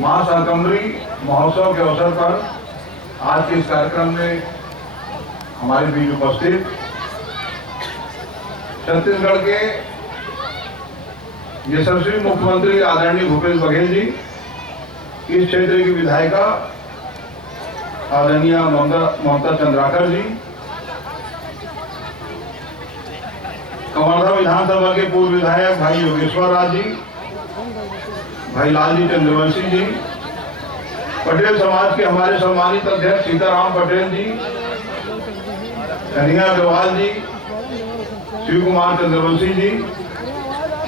मां शाकंभरी महोत्सव के अवसर पर आज के इस कार्यक्रम में हमारे बीच उपस्थित छत्तीसगढ़ के यशस्वी मुख्यमंत्री आदरणीय भूपेश बघेल जी, इस क्षेत्र की विधायिका आदरणीय ममता चंद्राकर जी, कवर्धा विधानसभा के पूर्व विधायक भाई योगेश्वर राज जी, भाई लालजी चंद्रवंशी जी, पटेल समाज के हमारे सम्मानित अध्यक्ष सीताराम पटेल जी, कन्हैया अग्रवाल जी, शिव कुमार चंद्रवंशी जी,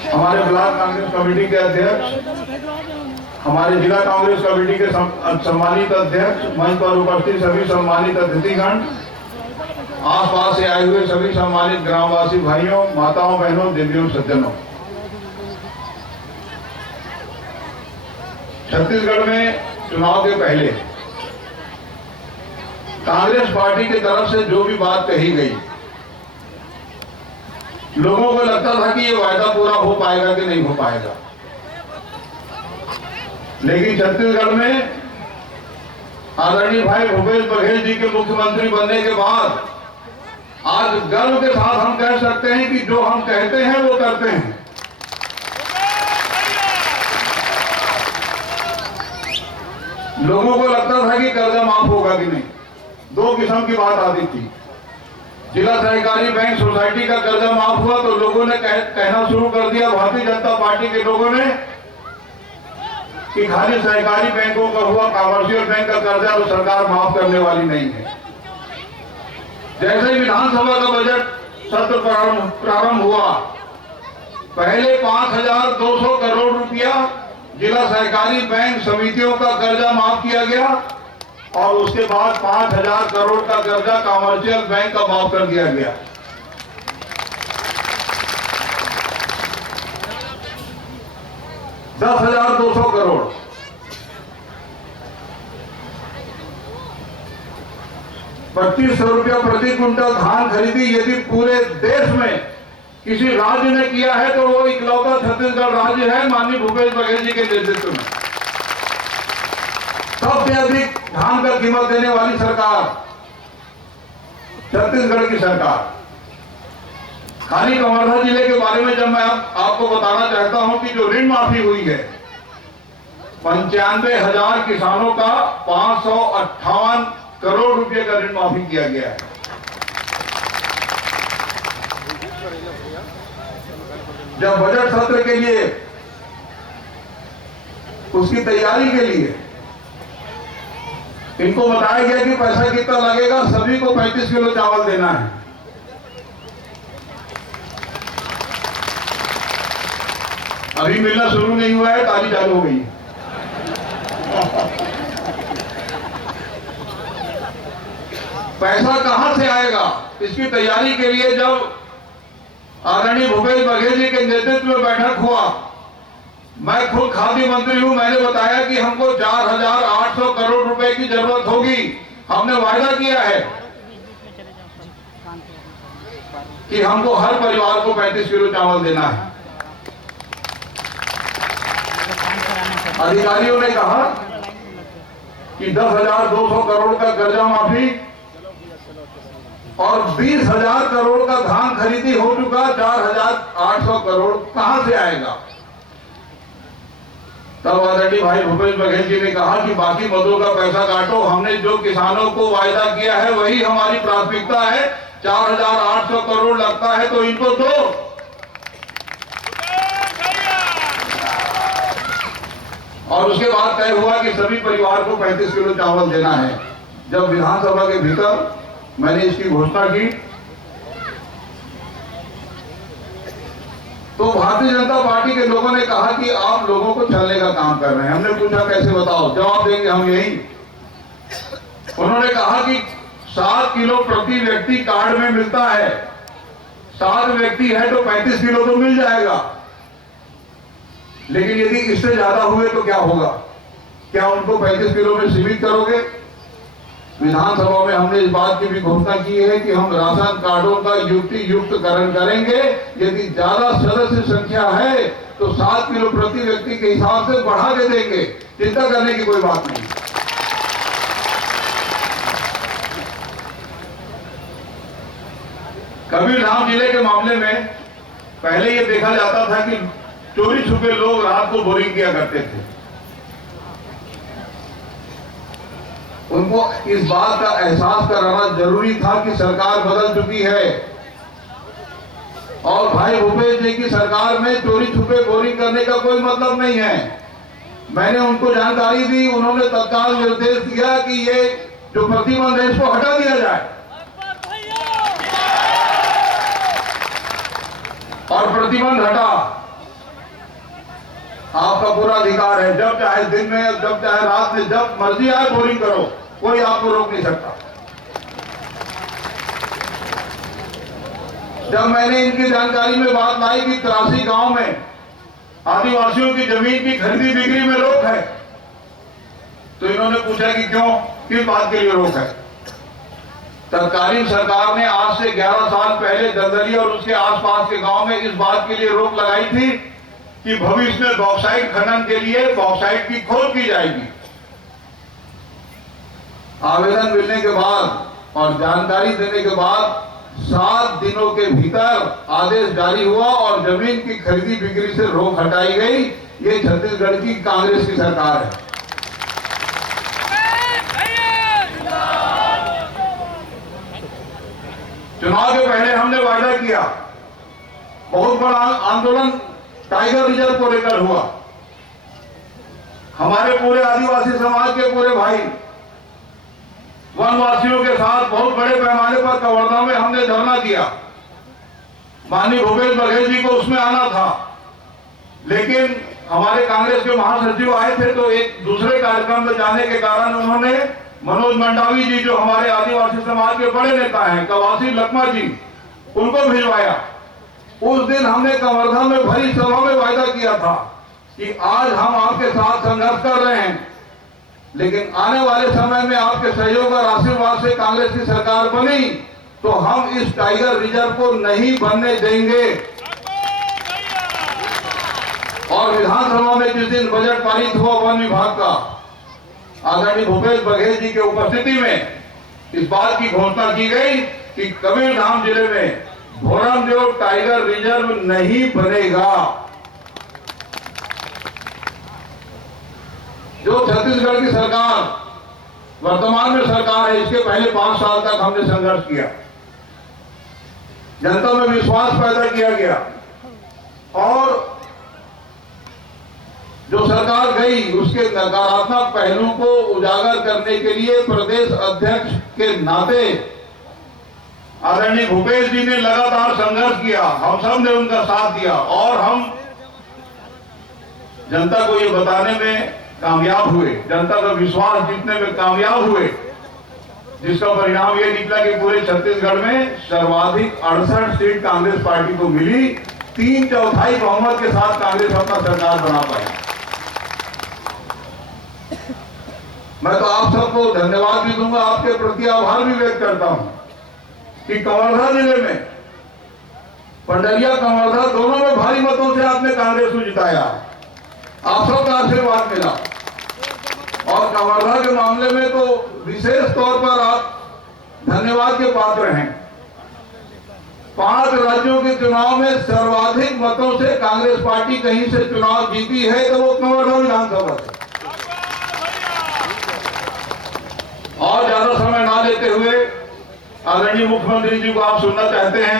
हमारे ब्लॉक कांग्रेस कमेटी के अध्यक्ष, हमारे जिला कांग्रेस कमेटी के सम्मानित अध्यक्ष, मंच पर उपस्थित सभी सम्मानित अतिथिगण, आसपास से आए हुए सभी सम्मानित ग्रामवासी भाइयों, माताओं, बहनों, देवियों, सज्जनों। छत्तीसगढ़ में चुनाव के पहले कांग्रेस पार्टी की तरफ से जो भी बात कही गई, लोगों को लगता था कि ये वायदा पूरा हो पाएगा कि नहीं हो पाएगा। लेकिन छत्तीसगढ़ में आदरणीय भाई भूपेश बघेल जी के मुख्यमंत्री बनने के बाद आज गर्व के साथ हम कह सकते हैं कि जो हम कहते हैं वो करते हैं। लोगों को लगता था कि कर्जा माफ होगा कि नहीं। दो किस्म की बात आती थी। जिला सहकारी बैंक सोसाइटी का कर्जा माफ हुआ तो लोगों ने कहना शुरू कर दिया, भारतीय जनता पार्टी के लोगों ने, कि खाली सहकारी बैंकों का हुआ, कॉमर्शियल बैंक का कर्जा तो सरकार माफ करने वाली नहीं है। जैसे ही विधानसभा का बजट सत्र प्रारंभ हुआ, पहले 5,200 करोड़ रुपया जिला सहकारी बैंक समितियों का कर्जा माफ किया गया और उसके बाद 5,000 करोड़ का कर्जा कॉमर्शियल बैंक का माफ कर दिया गया। $10,200 करोड़। ₹2,500 प्रति क्विंटल धान खरीदी यदि पूरे देश में किसी राज्य ने किया है तो वो इकलौता छत्तीसगढ़ राज्य है, माननीय भूपेश बघेल जी के नेतृत्व में। सबसे अधिक धान का कीमत देने वाली सरकार छत्तीसगढ़ की सरकार। खाली कवर्धा जिले के बारे में जब मैं आपको बताना चाहता हूं कि जो ऋण माफी हुई है, 95,000 किसानों का 558 करोड़ रुपए का ऋण माफी किया गया है। जब बजट सत्र के लिए, उसकी तैयारी के लिए इनको बताया गया कि पैसा कितना लगेगा, सभी को 35 किलो चावल देना है। अभी मिलना शुरू नहीं हुआ है, ताली चालू हो गई है। पैसा कहां से आएगा, इसकी तैयारी के लिए जब आदरणीय भूपेश बघेल जी के नेतृत्व में बैठक हुआ, मैं खुद खाद्य मंत्री हूं, मैंने बताया कि हमको 4,800 करोड़ रुपए की जरूरत होगी। हमने वायदा किया है कि हमको हर परिवार को 35 किलो चावल देना है। अधिकारियों ने कहा कि 10,200 करोड़ का कर्जा माफी और 20,000 करोड़ का धान खरीदी हो चुका, 4,800 करोड़ कहां से आएगा। तब आदरणीय भाई भूपेश बघेल जी ने कहा कि बाकी मदों का पैसा काटो, हमने जो किसानों को वायदा किया है वही हमारी प्राथमिकता है। 4,800 करोड़ लगता है तो इनको दो। और उसके बाद तय हुआ कि सभी परिवार को 35 किलो चावल देना है। जब विधानसभा के भीतर मैंने इसकी घोषणा की तो भारतीय जनता पार्टी के लोगों ने कहा कि आप लोगों को छलने का काम कर रहे हैं। हमने पूछा कैसे, बताओ, जवाब देंगे हम यही। उन्होंने कहा कि 7 किलो प्रति व्यक्ति कार्ड में मिलता है, 7 व्यक्ति है तो 35 किलो तो मिल जाएगा, लेकिन यदि इससे ज्यादा हुए तो क्या होगा, क्या उनको 35 किलो में सीमित करोगे। विधानसभा में हमने इस बात की भी घोषणा की है कि हम राशन कार्डों का युक्तिकरण करेंगे। यदि ज्यादा सदस्य संख्या है तो 7 किलो प्रति व्यक्ति के हिसाब से बढ़ा के देंगे। चिंता करने की कोई बात नहीं। कबीरधाम जिले के मामले में पहले ये देखा जाता था कि चोरी छुपे लोग रात को बोरिंग किया करते थे। उनको इस बात का एहसास कराना जरूरी था कि सरकार बदल चुकी है और भाई भूपेश जी की सरकार में चोरी छुपे बोरिंग करने का कोई मतलब नहीं है। मैंने उनको जानकारी दी, उन्होंने तत्काल निर्देश दिया कि ये जो प्रतिबंध है इसको हटा दिया जाए और प्रतिबंध हटा। आपका पूरा अधिकार है, जब चाहे दिन में, जब चाहे रात में, जब मर्जी आए बोरिंग करो, कोई आपको रोक नहीं सकता। जब मैंने इनकी जानकारी में बात लाई कि 83 गांव में आदिवासियों की जमीन की खरीदी बिक्री में रोक है, तो इन्होंने पूछा कि क्यों, किस बात के लिए रोक है। तत्कालीन सरकार ने आज से 11 साल पहले दलदली और उसके आसपास के गांव में इस बात के लिए रोक लगाई थी कि भविष्य में बॉक्साइट खनन के लिए बॉक्साइट की खोज की जाएगी। आवेदन मिलने के बाद और जानकारी देने के बाद 7 दिनों के भीतर आदेश जारी हुआ और जमीन की खरीदी बिक्री से रोक हटाई गई। ये छत्तीसगढ़ की कांग्रेस की सरकार है। चुनाव के पहले हमने वादा किया, बहुत बड़ा आंदोलन टाइगर रिजर्व को लेकर हुआ। हमारे पूरे आदिवासी समाज के पूरे भाई वनवासियों के साथ बहुत बड़े पैमाने पर कवर्धा में हमने धरना दिया। माननीय भूपेश बघेल जी को उसमें आना था, लेकिन हमारे कांग्रेस के महासचिव आए थे, तो एक दूसरे कार्यक्रम में जाने के कारण उन्होंने मनोज मंडावी जी, जो हमारे आदिवासी समाज के बड़े नेता हैं, कवासी लकमा जी, उनको भिजवाया। उस दिन हमने कवर्धा में भरी सभा में वायदा किया था कि आज हम आपके साथ संघर्ष कर रहे हैं, लेकिन आने वाले समय में आपके सहयोग और आशीर्वाद से कांग्रेस की सरकार बनी तो हम इस टाइगर रिजर्व को नहीं बनने देंगे। और विधानसभा में जिस दिन बजट पारित हुआ वन विभाग का, आदरणीय भूपेश बघेल जी के उपस्थिति में इस बात की घोषणा की गई कि कबीरधाम जिले में भोरमदेव टाइगर रिजर्व नहीं बनेगा। जो छत्तीसगढ़ की सरकार वर्तमान में सरकार है, इसके पहले 5 साल तक हमने संघर्ष किया, जनता में विश्वास पैदा किया गया और जो सरकार गई उसके नकारात्मक पहलू को उजागर करने के लिए प्रदेश अध्यक्ष के नाते आदरणीय भूपेश जी ने लगातार संघर्ष किया। हम सब ने उनका साथ दिया और हम जनता को ये बताने में कामयाब हुए, जनता का विश्वास जीतने में कामयाब हुए, जिसका परिणाम ये निकला कि पूरे छत्तीसगढ़ में सर्वाधिक 68 सीट कांग्रेस पार्टी को मिली। 3/4 बहुमत के साथ कांग्रेस अपना सरकार बना पाई। मैं तो आप सबको धन्यवाद भी दूंगा, आपके प्रति आभार भी व्यक्त करता हूं कि कवर्धा जिले में पंडरिया कवर्धा दोनों में भारी मतों से आपने कांग्रेस को जिताया। आप सबका आशीर्वाद मिला और कवर्धा के मामले में तो विशेष तौर पर आप धन्यवाद के पात्र हैं। 5 राज्यों के चुनाव में सर्वाधिक मतों से कांग्रेस पार्टी कहीं से चुनाव जीती है तो वो कवर्धा विधानसभा से। और ज्यादा समय ना लेते हुए आदरणीय मुख्यमंत्री जी को आप सुनना चाहते हैं,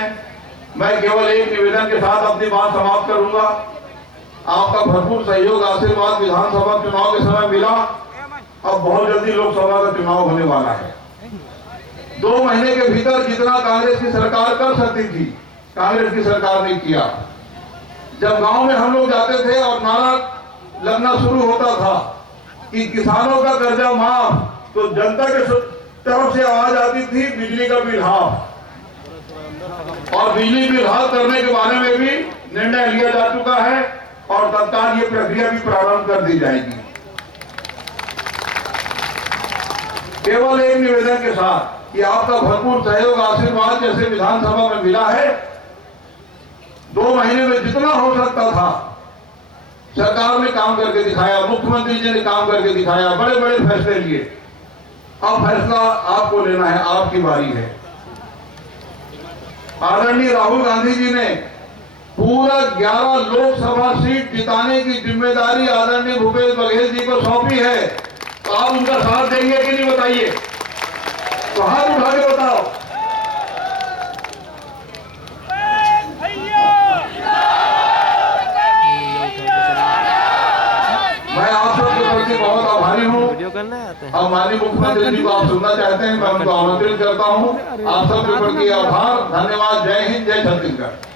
मैं केवल एक निवेदन के साथ अपनी बात समाप्त करूंगा। आपका भरपूर सहयोग आशीर्वाद विधानसभा चुनाव के समय मिला। अब बहुत जल्दी लोकसभा का चुनाव होने वाला है। 2 महीने के भीतर जितना कांग्रेस की सरकार कर सकती थी, कांग्रेस की सरकार ने किया। जब गांव में हम लोग जाते थे और नारा लगना शुरू होता था कि किसानों का कर्जा माफ, तो जनता के तरफ से आवाज आती थी बिजली का बिल हाफ, और बिजली बिल हाफ करने के बारे में भी निर्णय लिया जा चुका है और तत्काल ये प्रक्रिया भी प्रारंभ कर दी जाएगी। केवल एक निवेदन के साथ कि आपका भरपूर सहयोग आशीर्वाद जैसे विधानसभा में मिला है, 2 महीने में जितना हो सकता था सरकार ने काम करके दिखाया, मुख्यमंत्री जी ने काम करके दिखाया, बड़े बड़े फैसले लिए। अब फैसला आपको लेना है, आपकी बारी है। आदरणीय राहुल गांधी जी ने पूरा 11 लोकसभा सीट जिताने की जिम्मेदारी आदरणीय भूपेश बघेल जी को सौंपी है। तो आप उनका साथ देंगे कि नहीं बताइए? तो हाथ उठा के बताओ। मैं आप सबके प्रति बहुत आभारी हूँ। अब माननीय मुख्यमंत्री जी को आप सुनना चाहते हैं, मैं उनको आमंत्रित करता हूँ। आप सबके प्रति आभार, धन्यवाद। जय हिंद, जय छत्तीसगढ़।